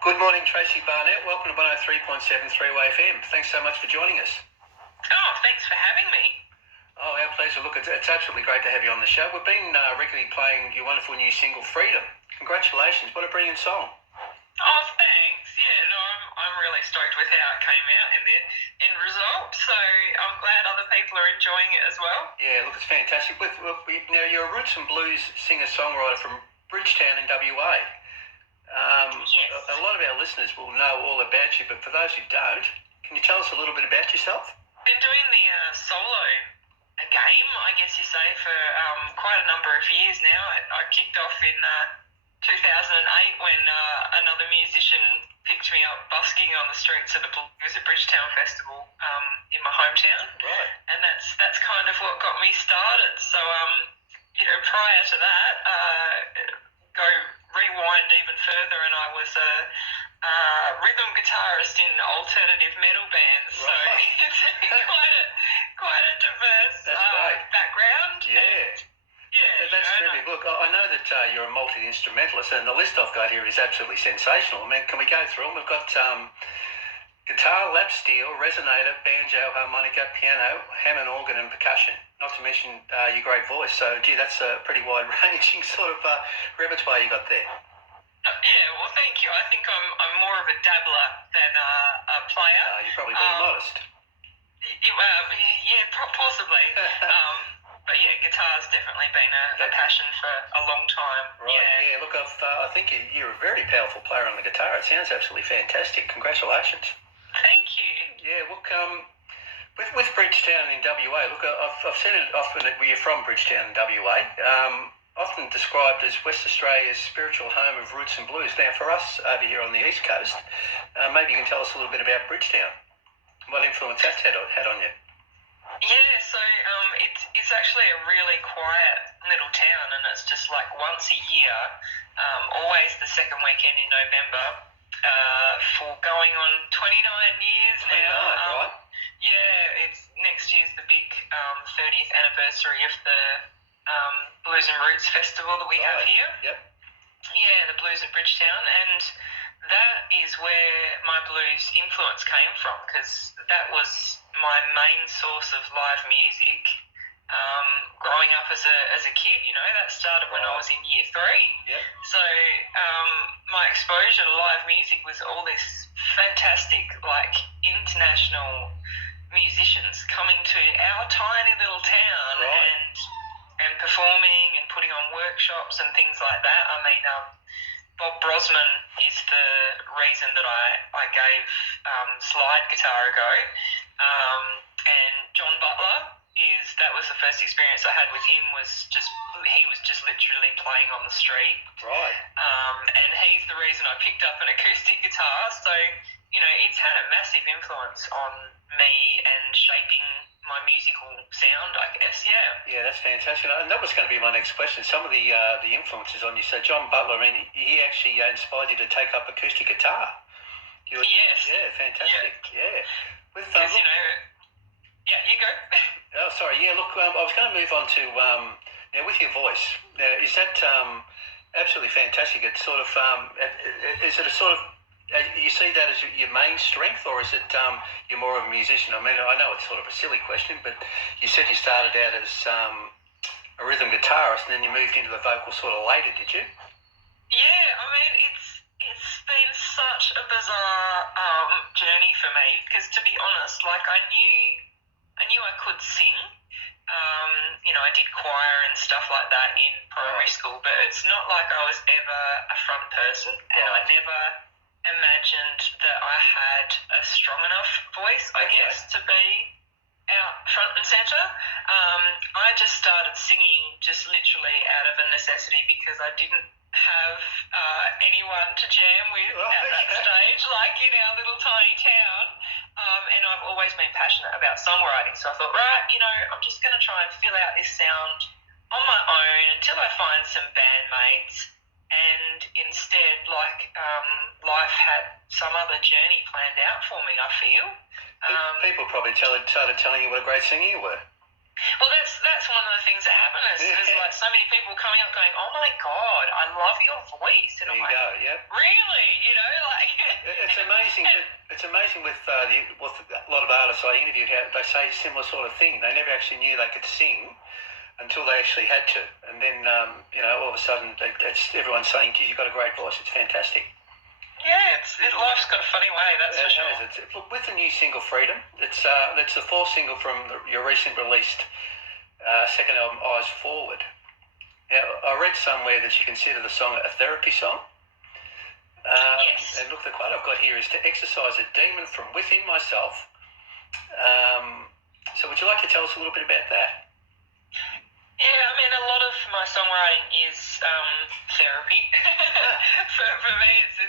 Good morning, Tracey Barnett. Welcome to 103.7 3WAY-FM. Thanks so much for joining us. Oh, thanks for having me. Oh, our pleasure. Look, it's absolutely great to have you on the show. We've been regularly playing your wonderful new single, Freedom. Congratulations. What a brilliant song. Oh, thanks. Yeah, no, I'm really stoked with how it came out and the end result. So I'm glad other people are enjoying it as well. Yeah, look, it's fantastic. Now, you're a roots and blues singer-songwriter from Bridgetown in WA. Yes. A lot of our listeners will know all about you, but for those who don't, can you tell us a little bit about yourself? I've been doing the solo game, I guess you say, for quite a number of years now. I kicked off in 2008 when another musician picked me up busking on the streets of the blues at Bridgetown Festival in my hometown. Right. And that's kind of what got me started. So, prior to that, go rewind even further, and I was a rhythm guitarist in alternative metal bands. Right. So it's quite a diverse background. Yeah. That's terrific. Look, I know that you're a multi-instrumentalist, and the list I've got here is absolutely sensational. I mean, can we go through them? We've got guitar, lap steel, resonator, banjo, harmonica, piano, Hammond organ, and percussion. Not to mention your great voice. So, gee, that's a pretty wide-ranging sort of repertoire you got there. Yeah, well, thank you. I think I'm more of a dabbler than a player. You're probably being modest. Possibly. But yeah, guitar's definitely been a passion for a long time. Right. Yeah. Look, I think you're a very powerful player on the guitar. It sounds absolutely fantastic. Congratulations. Thank you. Yeah. Look, with Bridgetown in WA, look, I've said it often that we're from Bridgetown in WA. Often described as West Australia's spiritual home of roots and blues. Now, for us over here on the East Coast, maybe you can tell us a little bit about Bridgetown. What influence that's had on you? Yeah, so it's actually a really quiet little town, and it's just like once a year, always the second weekend in November, for going on 29 years 29, now. Right? Yeah, it's next year's the big 30th anniversary of the Blues and Roots Festival that we have here. Yep. Yeah, the Blues at Bridgetown, and that is where my blues influence came from, because that was my main source of live music growing up as a kid. That started when I was in year 3. Yep. So my exposure to live music was all this fantastic, like, international musicians coming to our tiny little town. Right. and performing and putting on workshops and things like that. I mean, Bob Brosman is the reason that I gave slide guitar a go, and John Butler that was the first experience I had with him. He was just literally playing on the street. Right. And he's the reason I picked up an acoustic guitar. So it's had a massive influence on me and shaping my musical sound, I guess. Yeah, that's fantastic. And that was going to be my next question. Some of the influences on you. So John Butler, I mean, he actually inspired you to take up acoustic guitar. Yes. Yeah, fantastic. Yeah. Because, yeah, you go. Oh, sorry. Yeah, look, I was going to move on to now with your voice. Now, is that absolutely fantastic? It's sort of is it a sort of you see that as your main strength, or is it you're more of a musician? I mean, I know it's sort of a silly question, but you said you started out as a rhythm guitarist, and then you moved into the vocal sort of later, did you? Yeah, I mean, it's been such a bizarre journey for me, because to be honest, like I knew I could sing. I did choir and stuff like that in primary school, but it's not like I was ever a front person, and I never imagined that I had a strong enough voice, I guess, to be out front and centre. I just started singing just literally out of a necessity, because I didn't have anyone to jam with at that stage, like in our little tiny town. And I've always been passionate about songwriting, so I thought, right, I'm just going to try and fill out this sound on my own until I find some bandmates. And instead, life had some other journey planned out for me, I feel. People probably started telling you what a great singer you were. Well, that's one of the things that happen is like so many people coming up going, "Oh my God, I love your voice," and There I'm you like, go. Yep. "Really?" Like It's amazing. It's amazing with a lot of artists I interview how they say a similar sort of thing. They never actually knew they could sing until they actually had to, and then all of a sudden everyone's saying, "Geez, you've got a great voice. It's fantastic." Yeah, life's got a funny way. That's for sure. Look, with the new single Freedom, it's the fourth single from your recent released second album, Eyes Forward. Now, I read somewhere that you consider the song a therapy song. Yes. And look, the quote I've got here is to exercise a demon from within myself. So would you like to tell us a little bit about that? Yeah, I mean, a lot of my songwriting is therapy. for me, it's,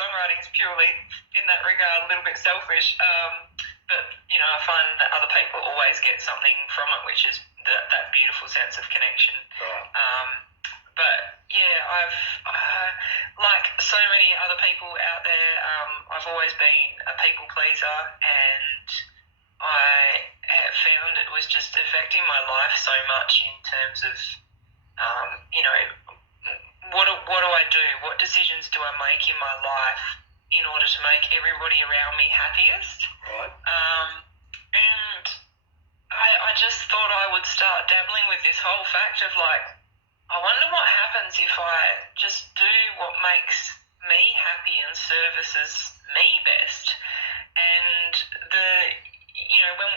songwriting is purely, in that regard, a little bit selfish. But, I find that other people always get something from it, which is that beautiful sense of connection. Right. But yeah, I've like so many other people out there, I've always been a people pleaser, and I found it was just affecting my life so much in terms of, what do I do? What decisions do I make in my life in order to make everybody around me happiest? Right. And I just thought I would start dabbling with this whole fact of like, I wonder what happens if I just do what makes me happy and services me best. And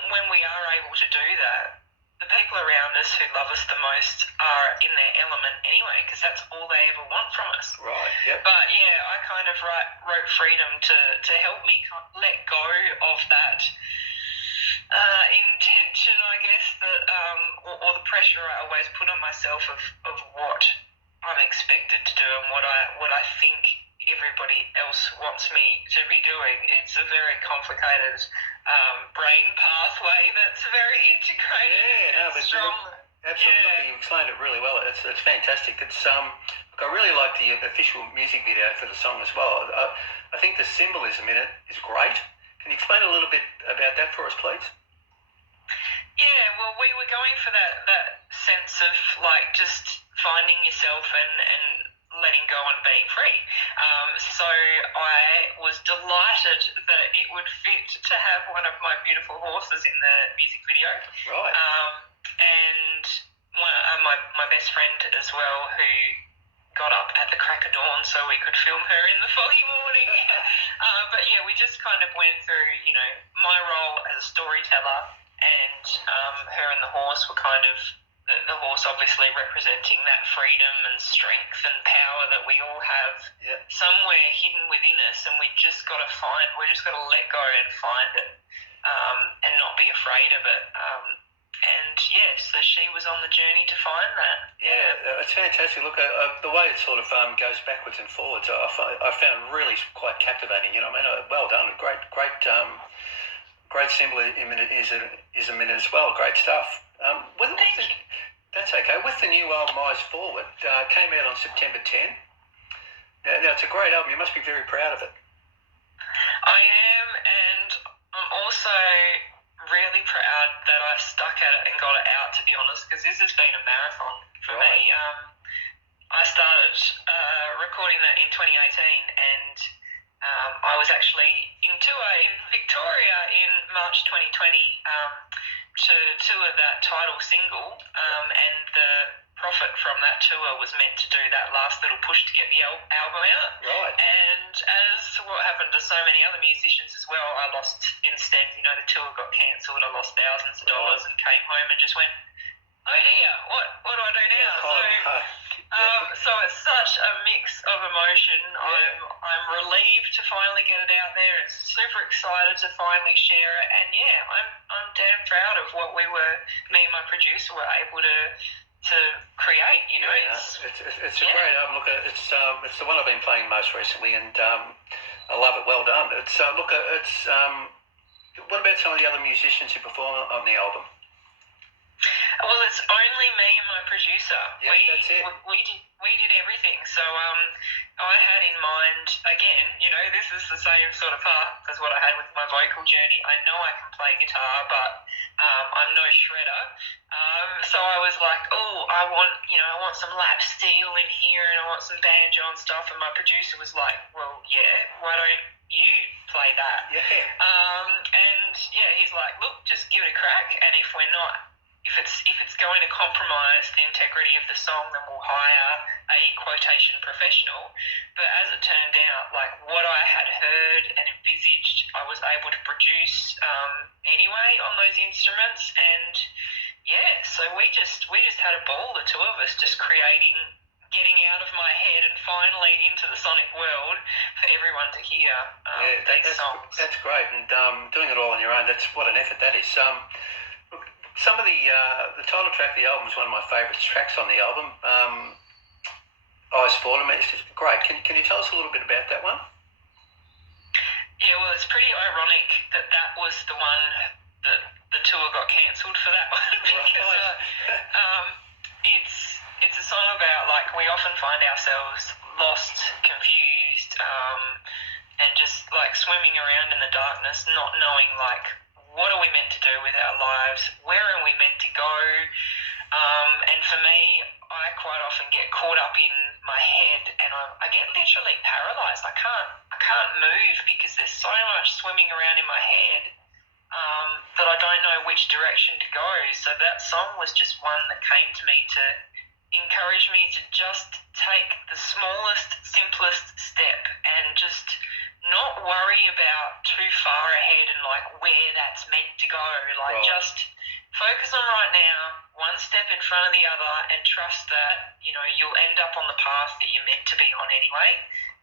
when we are able to do that, the people around us who love us the most are in their element anyway, because that's all they ever want from us. Right. Yep. But yeah, I kind of wrote Freedom to help me let go of that intention, I guess, that or the pressure I always put on myself of what I'm expected to do and what I think everybody else wants me to be doing. It's a very complicated brain pathway that's very integrated. Yeah, no, but strong. Absolutely, Yeah. you explained it really well. It's fantastic. It's look, I really like the official music video for the song as well. I think the symbolism in it is great. Can you explain a little bit about that for us, please? Yeah, well, we were going for that sense of like just finding yourself and letting go and being free. So I was delighted that it would fit to have one of my beautiful horses in the music video. Right. And my best friend as well, who got up at the crack of dawn so we could film her in the foggy morning. But yeah, we just kind of went through, my role as a storyteller, and her and the horse were kind of, the horse obviously representing that freedom and strength and power that we all have somewhere hidden within us, and we just got to let go and find it, and not be afraid of it. And yeah, so she was on the journey to find that. Yeah, it's fantastic. Look, the way it sort of goes backwards and forwards, I found really quite captivating. Well done. Great symbolism in it as well. Great stuff. That's okay. With the new album, Eyes Forward, came out on September 10. Now, it's a great album. You must be very proud of it. I am, and I'm also really proud that I stuck at it and got it out, to be honest, because this has been a marathon for me. I started recording that in 2018, and I was actually in tour in Victoria in March 2020 to tour that title single, and the profit from that tour was meant to do that last little push to get the album out. Right. And as what happened to so many other musicians as well, I lost instead. The tour got cancelled. I lost thousands of dollars and came home and just went, oh dear, what do I do now? So it's such a mix of emotion. Yeah. I'm relieved to finally get it out there, and super excited to finally share it. And yeah, I'm damn proud of what me and my producer were able to create. It's a great album. Look, it's the one I've been playing most recently, and I love it. Well done. What about some of the other musicians who perform on the album? Well, it's only me and my producer. Yeah, that's it. We did everything. So I had in mind, again, this is the same sort of path as what I had with my vocal journey. I know I can play guitar, but I'm no shredder. So I was like, I want some lap steel in here, and I want some banjo and stuff. And my producer was like, well, yeah, why don't you play that? Yeah. And yeah, he's like, look, just give it a crack, and if it's going to compromise the integrity of the song, then we'll hire a quotation professional. But as it turned out, like what I had heard and envisaged, I was able to produce anyway on those instruments. And yeah, so we just had a ball, the two of us, just getting out of my head and finally into the sonic world for everyone to hear these songs. That's great, and doing it all on your own, that's what an effort that is. Look, some of the title track of the album is one of my favourite tracks on the album. Eyes Fallen, it's just great. Can you tell us a little bit about that one? Yeah, well, it's pretty ironic that was the one that the tour got cancelled for that one because it's a song about, like, we often find ourselves lost, confused, and just like swimming around in the darkness, not knowing like what are we meant to do with our lives, where are we meant to go, and for me, I quite often get caught up in my head, and I get literally paralysed. I can't move because there's so much swimming around in my head that I don't know which direction to go. So that song was just one that came to me to encourage me to just take the smallest, simplest step and just not worry about too far ahead and like where that's meant to go. Like just focus on right now, one step in front of the other, and trust that, you'll end up on the path that you're meant to be on anyway.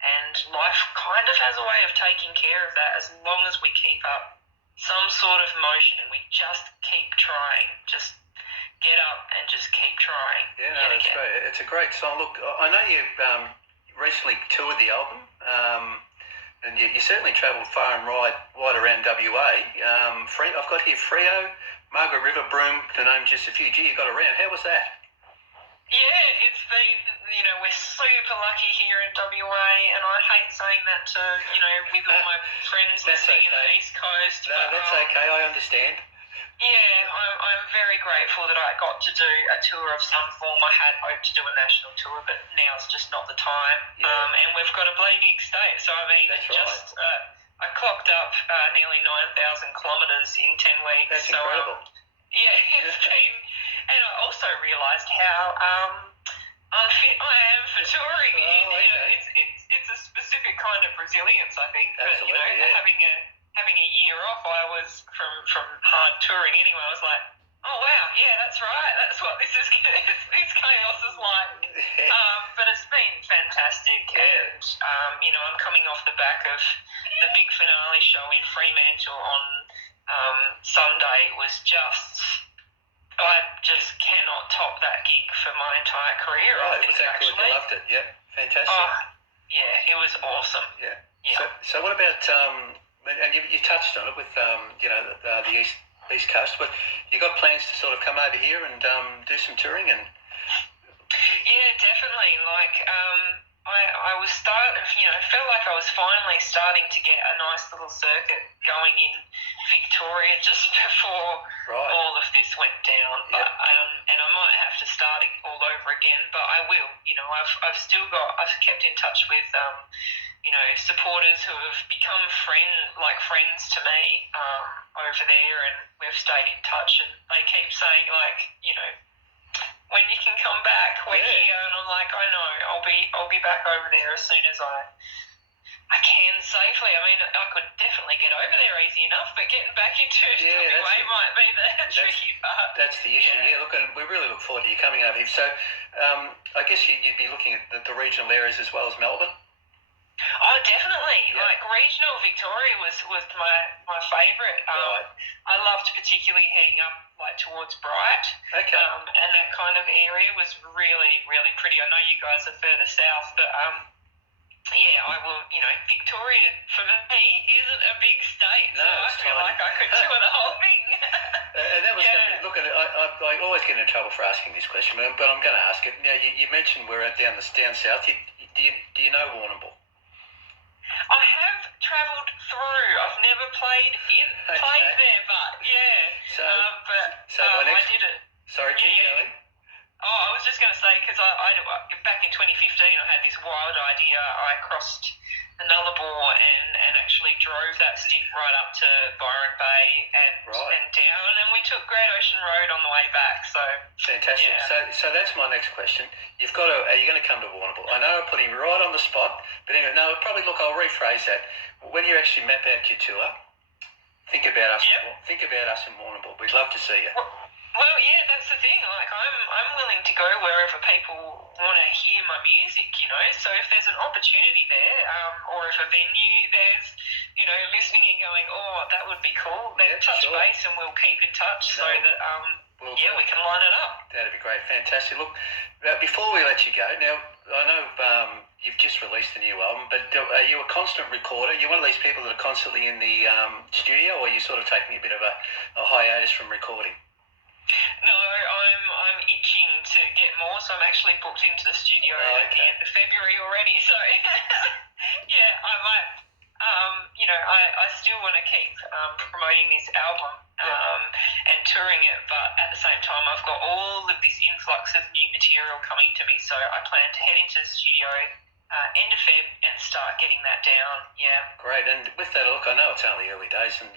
And life kind of has a way of taking care of that as long as we keep up some sort of motion and we just keep trying. Just get up and just keep trying. Yeah, no, that's great. It's a great song. Look, I know you recently toured the album, and you certainly travelled far and wide around WA. I've got here Freo, Margaret River, Broome, to name just a few. Gee, you got around. How was that? Yeah, it's been, we're super lucky here in WA, and I hate saying that to, with all my friends listening in the East Coast. No, that's okay, I understand. Yeah, I'm very grateful that I got to do a tour of some form. I had hoped to do a national tour, but now's just not the time. Yeah. And we've got a bloody big state, so I mean, I clocked up nearly 9,000 kilometres in 10 weeks. That's incredible. Yeah, it's been, and I also realised how unfit I am for touring. It's a specific kind of resilience, I think. Absolutely, but, having a year off, I was from hard touring anyway. I was like, oh wow, yeah, that's right. That's what this chaos is like. But it's been fantastic, and I'm coming off the back of the big finale show in Fremantle on Sunday. It was I just cannot top that gig for my entire career. Right, was that good? You loved it? Yeah, fantastic. Yeah, it was awesome. Yeah. So what about and you touched on it with the East Coast, but you got plans to sort of come over here and do some touring and. Yeah, definitely. Like I was felt like I was finally starting to get a nice little circuit going in Victoria just before all of this went down. But and I might have to start it all over again, but I will. I've kept in touch with supporters who have become friends to me over there, and we've stayed in touch, and they keep saying when you can come back, we're here, and I'm like, I know, I'll be back over there as soon as I can safely. I mean, I could definitely get over there easy enough, but getting back into WA might be the tricky part. That's the issue. Yeah, look, and we really look forward to you coming over here. So, I guess you'd be looking at the regional areas as well as Melbourne. Oh, definitely. Yeah. Like regional Victoria was my favourite. I loved particularly heading up towards Bright. Okay. And that kind of area was really, really pretty. I know you guys are further south, but I will. Victoria for me isn't a big state, so I feel like I could tour the whole thing. And that was going to be, look, I always get in trouble for asking this question, but I'm going to ask it. Now, you mentioned we're down south. Do you know Warrnambool? I have travelled through. I've never played there, but yeah. My next, I did it. Sorry, keep going. Oh, I was just going to say, because I back in 2015, I had this wild idea. I crossed the Nullarbor and actually drove that stick right up to Byron Bay and down, and we took Great Ocean Road on the way back. So fantastic. Yeah. So that's my next question. You've got to. Are you going to come to Warrnambool? I know I put him right on the spot, but anyway, no. Probably look. I'll rephrase that. When you actually map out your tour, think about us. Yep. Think about us in Warrnambool. We'd love to see you. Well, yeah, that's the thing. Like, I'm willing to go wherever people want to hear my music, you know. So if there's an opportunity there, or if a venue there's, you know, listening and going, oh, that would be cool, then touch base and we'll keep in touch so that, we can line it up. That'd be great. Fantastic. Look, before we let you go, now, I know you've just released a new album, but are you a constant recorder? Are you one of these people that are constantly in the studio, or are you sort of taking a bit of a hiatus from recording? No, I'm itching to get more, so I'm actually booked into the studio at the end of February already. So, yeah, I might, I still want to keep promoting this album and touring it, but at the same time, I've got all of this influx of new material coming to me, so I plan to head into the studio end of Feb and start getting that down. Yeah. Great, and with that, look, I know it's only early days, and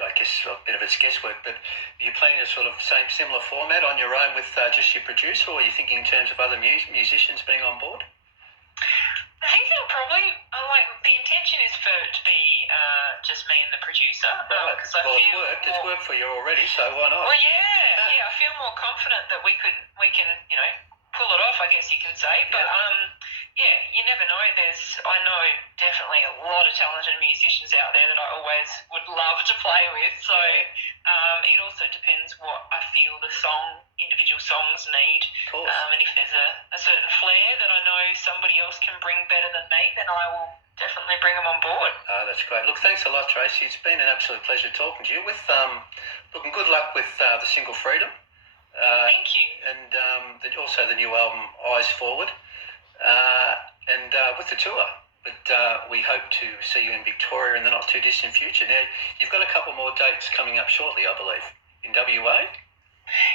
I guess a bit of it's guesswork, but are you playing a sort of similar format on your own with just your producer, or are you thinking in terms of other musicians being on board? I think it'll probably, the intention is for it to be just me and the producer. Right. It's worked for you already, so why not? Well, yeah, I feel more confident that we can, you know, pull it off, I guess you can say. But you never know. I know definitely a lot of talented musicians out there that I always would love to play with. So it also depends what I feel the individual songs need. Of course. And if there's a certain flair that I know somebody else can bring better than me, then I will definitely bring them on board. Oh, that's great. Look, thanks a lot, Tracey. It's been an absolute pleasure talking to you. With and good luck with the single Freedom. Thank you. And also the new album Eyes Forward, and with the tour. But we hope to see you in Victoria in the not too distant future. Now, you've got a couple more dates coming up shortly, I believe, in WA.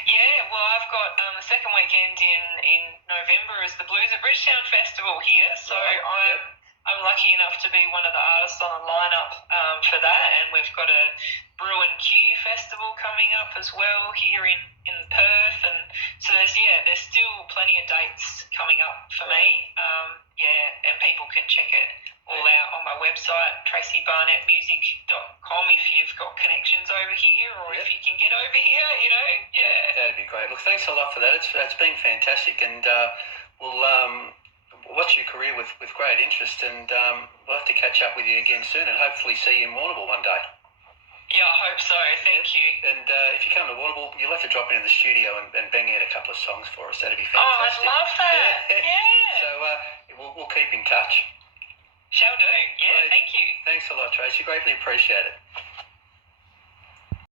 Yeah, well, I've got the second weekend in November is the Blues at Bridgetown Festival here, so I'm lucky enough to be one of the artists on the lineup for that, and we've got a Brew and Q festival coming up as well here in Perth, and so there's still plenty of dates coming up for me, and people can check it all out on my website, traceybarnettmusic.com, if you've got connections over here, or if you can get over here, you know, That'd be great. Look, thanks a lot for that. It's been fantastic, and we'll watch your career with great interest, and we'll have to catch up with you again soon, and hopefully see you in Warrnambool one day. Yeah, I hope so. Thank you. And if you come to Warrnambool, you'll have to drop into the studio and bang out a couple of songs for us. That'd be fantastic. Oh, I'd love that. Yeah. So we'll keep in touch. Shall do. Yeah, Great. Thank you. Thanks a lot, Tracey. Greatly appreciate it.